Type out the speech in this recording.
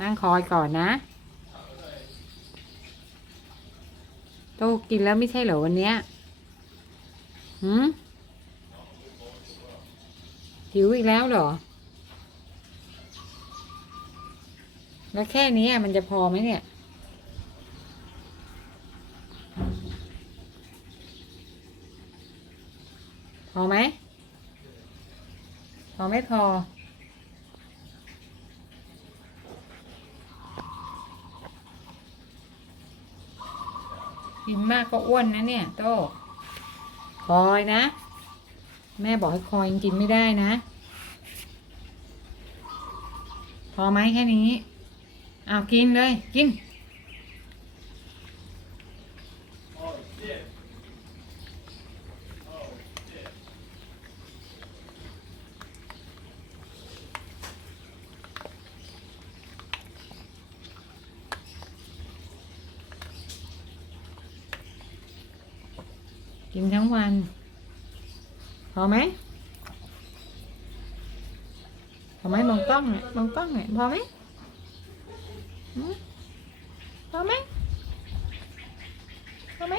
นั่งคอยก่อนนะโตกินแล้วไม่ใช่เหรอวันเนี้ยหืมหิวอีกแล้วเหรอ แล้วแค่นี้อะมันจะพอไหมเนี่ย พอไหม พอไม่พอ กินมากก็อ้วนนะเนี่ย โต คอยนะ แม่บอกให้คอยยังกินไม่ได้นะ พอไหมแค่นี้เอากินเลย กิน กินทั้งวัน พอไหม พอไหมมองกล้องเนี่ยมองกล้องเนี่ยพอไหมพอไหมพอไหม